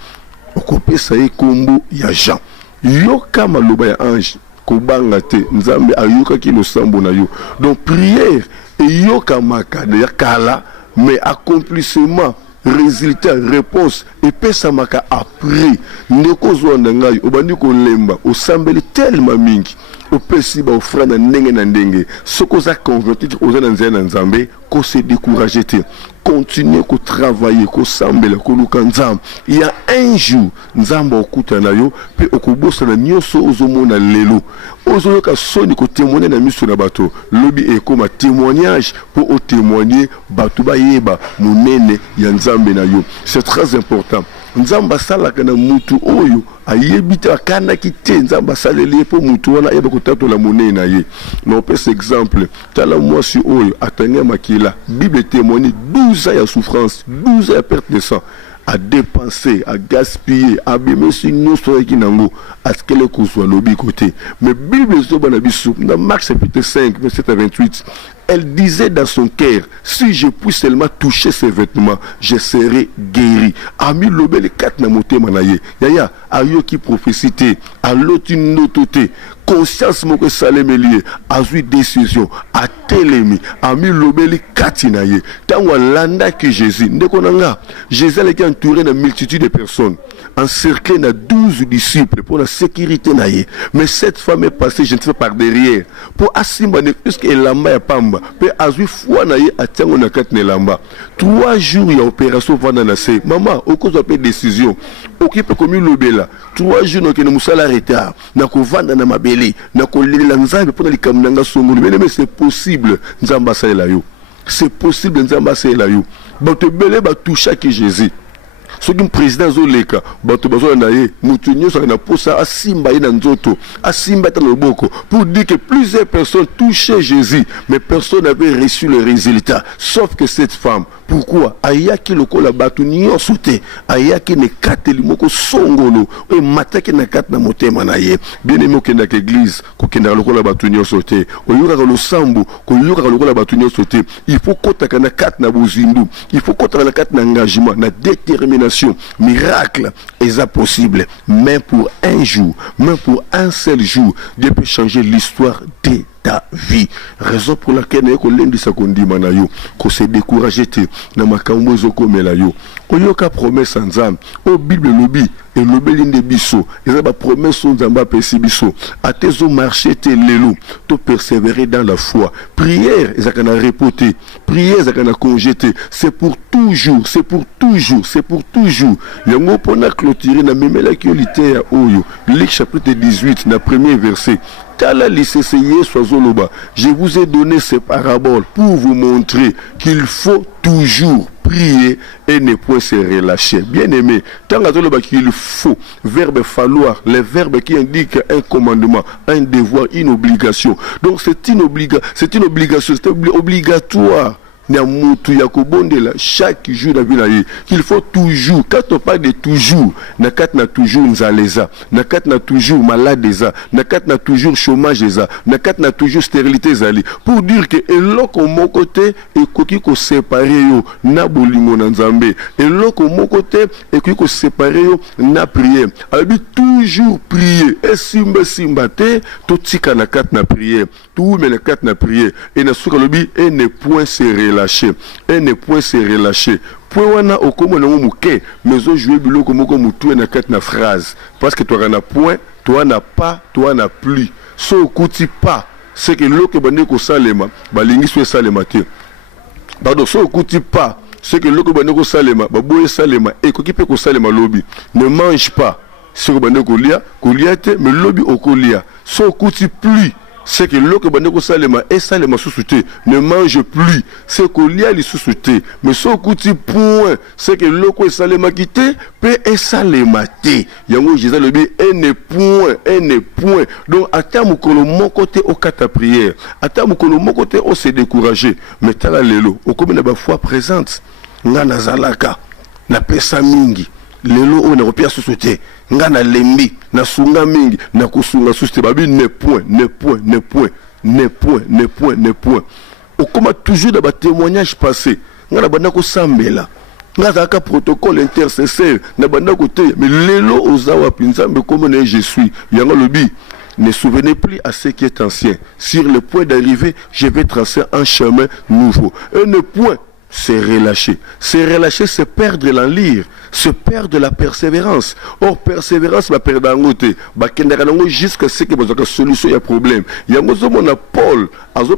okopesa ye kombo ya Jean. Yoka maloba ya ange kobanga te nzambe ayoka ki losambo na yo. Donc prière et yoka makade ya kala mais accomplissement résultat réponse et pesa maka après ndeko zonda ngai obandi ko lemba osambeli tellement mingi opesi ba ofrana ndenge na ndenge soko za convertir ozana nzena nzambe ko se décourager te continuer ko travailler ko sambela ko luka nzambe. Il y a un jour nzambe okuta na yo pe okobosa na nyoso ozomona lelo ozoyoka soni ko témoigner na miso na bato lobi ekoma témoignage pour o témoigner bato ba yeba munene ya nzambe na yo. C'est très important. Nzamba salaka na mutu oyo ayebita akana kite nzamba saleli po mutu wana yeba kotato la monnaie na ye. Non pes exemple tala mwasi oyo atanga makila Bible témoigne 12 ans de souffrance, 12 ans de perte de sang, à dépenser, à gaspiller, à abîmer sur nous sur Kinango, à ce qu'elle soit lobby côté. Mais Bible dans Marc chapitre 5 verset 28, elle disait dans son cœur, si je puis seulement toucher ses vêtements, je serai guéri. Ami lobé les 4 namoté manaye. Yaya, ayo qui prophécité, à l'autre une autorité. Conscience moko salemelier, a eu décision, a télémi, ami lobé les 4 naye. Tanwa landa que Jésus, ndekonanga, Jésus est entouré d'une multitude de personnes. Encerclé na 12 disciples pour la sécurité naye. Mais cette femme est passée, je ne sais pas par derrière. Pour assimba ne plus qu'elle lamba ya pamba. motema pe azwi foi na ye atiango na kati na elamba 3 jours ya opération vanda na se mama okozwa pe décision okipe komi lobela 3 jours nokende mosala retard na kovanda na mabele na kolelela nzambe mpona likambo na nga songolo mais c'est possible nzambe asalela yo c'est possible nzambe asalela yo bato ebele batouchaki Jésus soki président azoleka bato bazolanda ye moto nyonso na posa asimba ye na nzoto asimba ta loboko pour dire que plusieurs personnes touchaient Jésus mais personne n'avait reçu le résultat sauf que cette femme pourquoi ayaki lokola bato nyonso te ayaki ne kateli moko songolo e mataki na kati na motema na ye bien aimé okendaka église kokendaka lokola bato nyonso te oyokaka losambo koyokaka lokola bato nyonso te il faut kotaka na kati na bozindu il faut kotaka na kati na engagement na détermination miracle est possible même pour un jour même pour un seul jour Dieu peut changer l'histoire de ta vie raison pour laquelle na ko lendisa kondima na yo ko se décourager te na makambo ezokomela yo oyoka promesse nzambe o bible lobi et lobeli nde biso eza ba promesse nzambe apesi biso atezo marcher te lelo to persévérer dans la foi prière ezakana repoter prière ezakana conjeter c'est pour toujours c'est pour toujours c'est pour toujours yango pona clôturer na memela ki oliteya oyo Luc chapitre 18 na premier verset Tala l'ICCIE Soazoloba, je vous ai donné ces paraboles pour vous montrer qu'il faut toujours prier et ne point se relâcher. Bien aimé, tant qu'il faut, verbe falloir, les verbes qui indiquent un commandement, un devoir, une obligation. Donc c'est une obligation, c'est obligatoire. Chaque jour la vie qu'il faut toujours quand on parle de toujours na toujours nzaleza na toujours maladeza na toujours chômage na toujours stérilité zali pour dire que eloko mon côté et koki ko séparer yo na bolingo na nzambe eloko mon côté et koki ko séparer yo na prière abi toujours prier et simba te to tika na prière tout mais na prière et na suka lobi et ne point se relâcher et ne point se relâcher point wana okomo na muke mais au jouer biloko moko mutu na kat na phrase parce que toi na point toi na pas toi na plus so kuti pas c'est que loko bande ko salema balingi so salema te pardon so kuti pas c'est que loko bande ko salema baboye salema et ko kipe ko salema lobi ne mange pas c'est que bande ko lia te mais lobi okolia so kuti plus c'est que l'eau que bandeko salema et salema sous-souté ne mange plus c'est que l'ia li sous-souté mais ce kuti point c'est que l'eau que salema quitté peut et salema té yango Jésus le dit et ne point donc ata mukolo mon côté au kata prière ata mukolo mon côté au se décourager mais tala lelo au comme na ba foi présente nga nazalaka na pesa mingi lelo on a repia sous-souté nga na lembi na sunga mingi na kusunga suste babi ne point au comme toujours dans ba témoignage passé nga na banda ko sambela nga zaka protocole intercesseur na banda ko te mais lelo ozawa pinzambe comme je suis yanga lobi. Ne souvenez plus à ce qui est ancien sur le point d'arriver je vais tracer un chemin nouveau et ne point se relâcher, c'est perdre l'enlire, se perdre la persévérance. Or persévérance va perdre en côté. Bah jusqu'à ce que vous avez solution à problème. Il y a un Paul, à son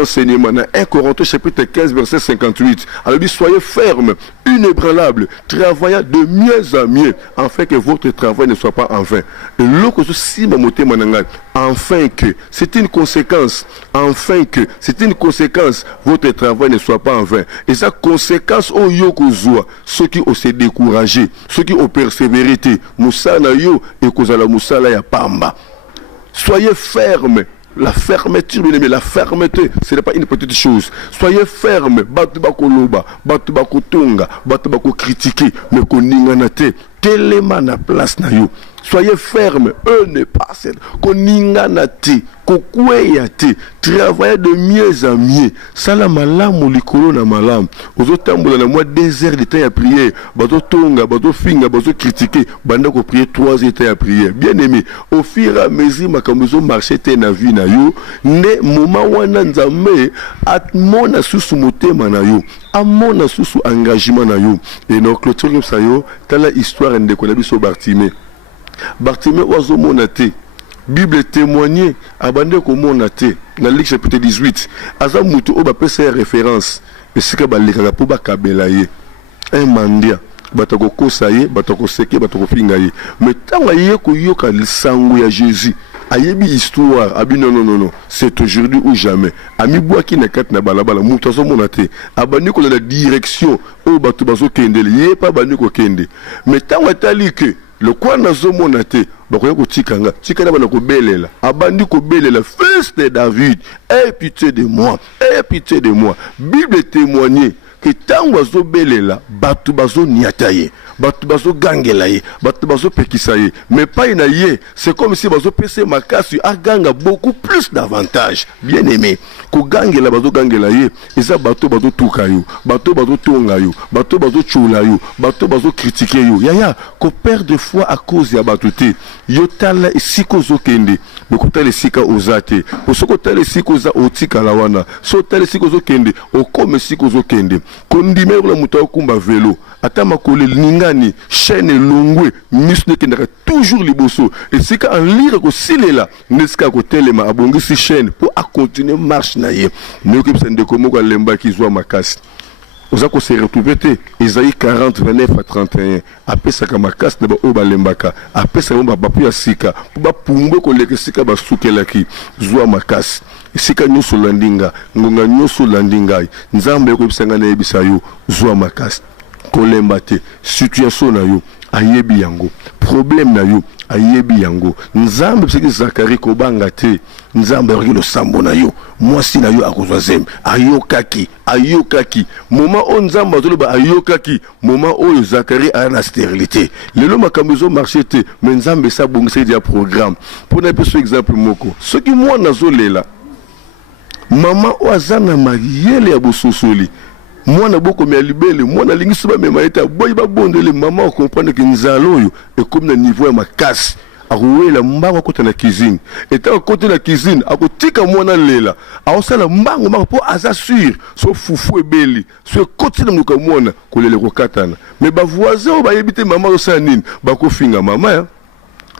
enseignement, dans 1 Corinthiens chapitre 15 verset 58. Alors dit soyez ferme, inébranlable, travaillant de mieux en mieux, afin que votre travail ne soit pas en vain. Et l'autre si mamoté mananga, afin que c'est une conséquence, votre travail ne soit pas en vain. Et sa conséquence au yokozwa ceux qui ont se découragé ceux qui ont persévéré musala yo et kozala musala ya pamba soyez ferme la fermeture mais la fermeté ce n'est pas une petite chose soyez ferme batu bakoloba batu bakotonga batu bakokritike mais koningana te telema na place na yo soyez ferme eux ne passent koningana te kokweya te travaillez de mieux en mieux sala malamu likolo na malamu ozotambola na moi 2 heures de temps à prier bazo tonga bazo finga bazo critiquer banda ko prier 3 heures de temps à prier bien aimé au fur et à mesure makambo zo marcher te na vie na yo ne moment wana nzambe atmona susu motema na yo amona susu engagement na yo et donc clôture ça yo tala histoire ndeko na biso Bartimée oazo monate Bible témoigné abandé komona te na Luc chapitre 18 aza mutu o ba pesa référence esika balekaka po bakabela ye un mandia batako kosa ye batako seke batako finga ye mais tant aye ko yoka lisango ya Jésus ayebi histoire abi non c'est aujourd'hui ou jamais ami boaki na kat na balabala mutu azomona te abandi ko la direction o bato bazo kendele ye pa bandi ko kende mais tant atali que le quoi nazomona te bakoya kotikanga tikana bana kobelela abandi kobelela fils de David aie pitié de moi Bible témoigné que tango azobelela batu bazo niataye batu bazo gangela ye batu bazo pekisa ye mais pas ina ye c'est comme si bazo pese makasi aganga beaucoup plus d'avantages bien aimé ko gangela bazo gangela ye eza batu bazo tuka yo batu bazo tonga yo batu bazo chula yo batu bazo critiquer yo yaya ko perdre de foi à cause ya batu te yo tala esiko zo kende ko tala esika ozate ko soko tala esiko za otika la wana so tala esiko zo kende o comme esiko zo kende kondime la muta okumba vélo ata makole ningani chaîne longwe misne kendaka toujours liboso et c'est qu'en lire ko silela neska ko telema abongisi chaîne pour à continuer marche na ye ne ko psende ko moko lemba ki zwa makasi oza ko se retrouver te Isaïe 40 29 à 31 apesa ka makasi na ba obalembaka apesa ba bapu ya sika ba pumbe ko leke sika ba sukelaki zwa makasi sika nyoso landinga ngonga nyoso landingai nzambe ko bisanga na yebisa yo zwa makasi kolemba te situation na yo ayebi yango problème na yo ayebi yango nzambe pseki Zakari ko banga te nzambe reki lo sambo na yo mwasi na yo akozwa zembe ayokaki moment o nzambe azoloba ayokaki moment oyo Zakari a na stérilité lelo makambo zo marché te mais nzambe sa bongisa dia programme pour na peso exemple moko soki mwana zolela mama o azana mayele ya bososoli mwana boko me libele mwana lingiso ba mema eta boy ba bondele maman comprendre que nzalo yo et comme na niveau ya makasi arouela mbango kota na cuisine eta côté na cuisine akotika mwana lela aosala mbango mako po aza sûr so fufu ebeli so côté na muka mwana kolele ko katana mais ba voisin ba yebite maman osala nini bakofinga mama ya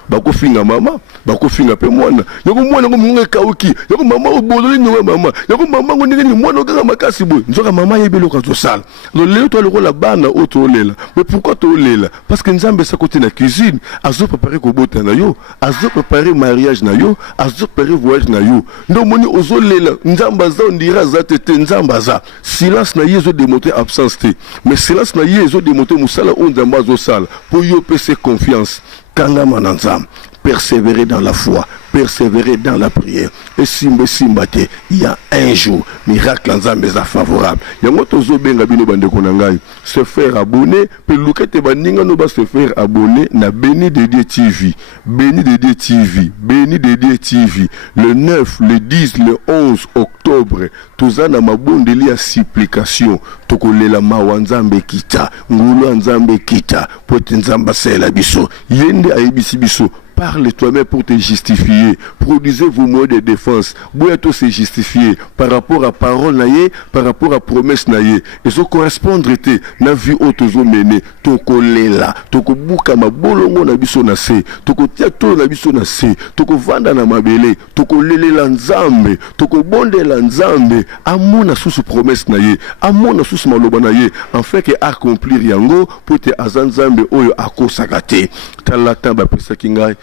bakofinga mama bakofinga pe mwana yoko mwana ngo munga kauki yoko mama obololi nwe mama yoko mama ngo ndenge ni mwana okanga makasi boy nzoka mama yebelo ka tosala lo leo to lokola bana otolela mais pourquoi tolela parce que nzambe sa côté na cuisine azo préparer ko bota na yo azo préparer mariage na yo azo préparer voyage na yo ndo moni ozolela nzamba za ndira za tete nzamba za silence na yezo démontrer absence te mais silence na yezo démontrer musala on nzamba zo sala pour yo pese confiance Kanga mananzam, persévérer dans la foi, persévérer dans la prière. Et simbate, il y a un jour, miracle nzambe za favorable. Yango tozo benga bino bande konangai, se faire abonner, pe lukete baninga no ba se faire abonner na Béni Dédié TV. Béni Dédié TV, Béni Dédié TV. Le 9, le 10, le 11 octobre, tozana mabondeli ya supplication, tokolela mawa nzambe kita, ngulu nzambe kita, pote nzamba sela biso, yende ayebisi biso. Parle toi-même pour te justifier. Produisez vos moyens de défense. Boyato se justifier par rapport à parole naïe, par rapport à promesse naïe. Et ce correspondre te na vie autozo mené. Toko lela, toko buka ma bolongo na biso na se, toko tiato na biso na se, toko vanda na mabele, toko lele la nzambe, toko bonde la nzambe. Amona sous promesse naïe, amona sous maloba naïe, en fait que accomplir yango pour te azanzambe oyo akosakate. Talata ba pesa kingai.